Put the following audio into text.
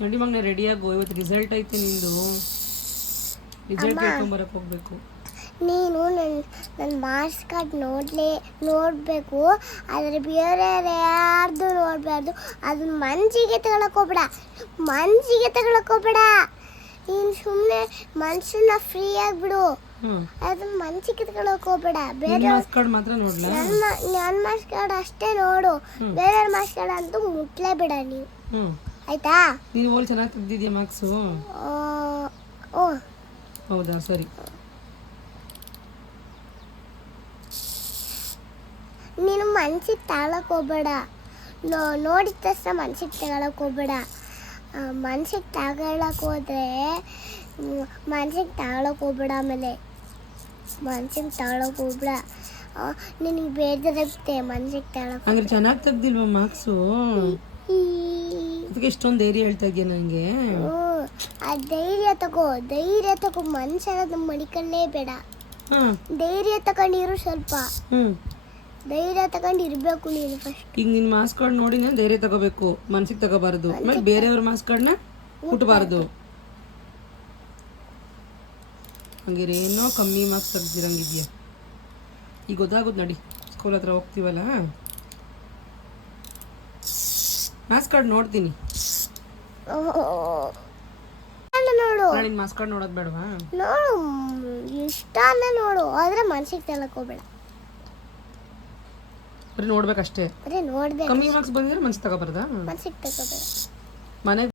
ನಡಿ ಮಗ ರೆಡಿ ಆಗು. ಇವತ್ತು ರಿಸಲ್ಟ್ ಐತೆ ನಿಂದು. ರಿಸಲ್ಟ್ ಹೇಳ್ಕೊಂಬರಕ್ಕೆ ಹೋಗಬೇಕು. ನೀನು ನನ್ನ ನನ್ನ ಮಾರ್ಕ್ಸ್ ಕಾರ್ಡ್ ನೋಡ್ಲೇ ನೋಡಬೇಕು. ಆದರೆ ಬೇರೆ ಯಾರ್ದು ನೋಡಬಾರ್ದು. ತಗೊಳಕ್ ಹೋಗ್ಬೇಡ. ಮನ್ಸಿಗೆ ತಗೊಳಕ್ ಹೋಗ್ಬೇಡ. ನೀನು ಸುಮ್ಮನೆ ಮನ್ಸನ್ನ ಫ್ರೀ ಆಗಿಬಿಡು ಅದು ಅದನ್ನ ಮನ್ಸಿಗೆ ತಗೊಳಕ್ ಹೋಗ್ಬೇಡ. ನಿನ್ನ ಬೇರೆ ಮಾರ್ಕ್ಸ್ ಕಾರ್ಡ್ ಮಾತ್ರ ನೋಡ್ಲಾ? ನನ್ನ ನನ್ನ ಮಾರ್ಕ್ಸ್ ಕಾರ್ಡ್ ಅಷ್ಟೇ ನೋಡು. ಬೇರೆ ಮಾರ್ಕ್ಸ್ ಕಾರ್ಡ್ ಅಂತೂ ಮುಟ್ಲೇ ಬಿಡ ನೀವು ಆಯ್ತಾ? ನೀನು ಓಲ್ ಚೆನ್ನಾಗಿ ತೆಗ್ದಿದ್ಯಾ ಮಾರ್ಕ್ಸು? ಓ ಹೌದಾ ಸರಿ. ನೀನು ಮನ್ಸಿಗೆ ತಗೊಳಕ್ ಹೋಗ್ಬೇಡ. ನೋ ನೋಡಿದ ತಕ್ಷಣ ಮನ್ಸಿಗೆ ತಗೊಳಕ್ ಹೋಗ್ಬೇಡ. ಮನ್ಸಿಗೆ ತಗೊಳಕ್ ಹೋದ್ರೆ ಮನ್ಸಿಗೆ ತಗೊಳಕ್ ಹೋಗ್ಬೇಡ ಆಮೇಲೆ. ಮನ್ಸಿಗೆ ತಗೊಳಕ್ ಹೋಗ್ಬೇಡ. ನಿನಗೆ ಬೇಜಾರಾಗುತ್ತೆ ಮನ್ಸಿಗೆ ತಗೊಳಕ್ ಹಂಗಾರೆ ಚೆನ್ನಾಗಿ ತೆಗ್ದಿಲ್ವಾ ಮಾರ್ಕ್ಸು? ಅದಕ್ಕೆ ಇಷ್ಟೊಂದು ಧೈರ್ಯ ಹೇಳ್ತಾ ಇದೆಯಾ ನನಗೆ ಆ ಧೈರ್ಯ ತಗೋ ಧೈರ್ಯ ತಗೋ ಮನುಷ್ಯನ ಮಡಿಕಲ್ಲೇ ಬೇಡ. ಹಾಂ. ಧೈರ್ಯ ತಗೊಂಡಿರು ಸ್ವಲ್ಪ. ಹ್ಞೂ ಧೈರ್ಯ ತಗೊಂಡು ಇರಬೇಕು ನೀನು ಫಸ್ಟ್ ಈಗ ನಿನ್ನ ಕಾರ್ಡ್ ನೋಡಿ ನಾನು ಧೈರ್ಯ ತಗೋಬೇಕು ಮನ್ಸಿಗೆ ತಗೋಬಾರ್ದು. ಆಮೇಲೆ ಬೇರೆಯವ್ರ ಕಾರ್ಡ್ನ ಮುಟ್ಬಾರ್ದು ಹಂಗಿರ ಏನೋ ಕಮ್ಮಿ ಮಾರ್ಕ್ಸ್ ತೆಗ್ದಿರಂಗಿದ್ಯಾ ಈಗ ಗೊತ್ತಾಗೋದು ನಡಿ. ಸ್ಕೂಲ್ ಹತ್ರ ಹೋಗ್ತೀವಲ್ಲ? ಮಾರ್ಕ್ಸ್ ಕಾರ್ಡ್ ನೋಡ್ತೀನಿ. ಅಲ್ಲ ನೋಡು. ನಾನು ನಿನ್ನ ಮಾರ್ಕ್ಸ್ ಕಾರ್ಡ್ ನೋಡೋದು ಬೇಡವಾ? ನೋಡು ಇಷ್ಟ ಅಲ್ಲ ನೋಡು. ಆದ್ರೆ ಮನ್ಸಿಗೆ ತಲಕೋಬೇಡ ಬರೀ ನೋಡ್ಬೇಕಷ್ಟೇ. ಬರೀ ನೋಡ್ಬೇಕು. ಕಮ್ಮಿ ಮಾರ್ಕ್ಸ್ ಬಂದಿದ್ರೆ ಮನ್ಸಿಗೆ ತಗೋಬಾರ್ದಾ? ಮನ್ಸಿಗೆ ತಗೋಬೇಡ. ಮನೆಗೆ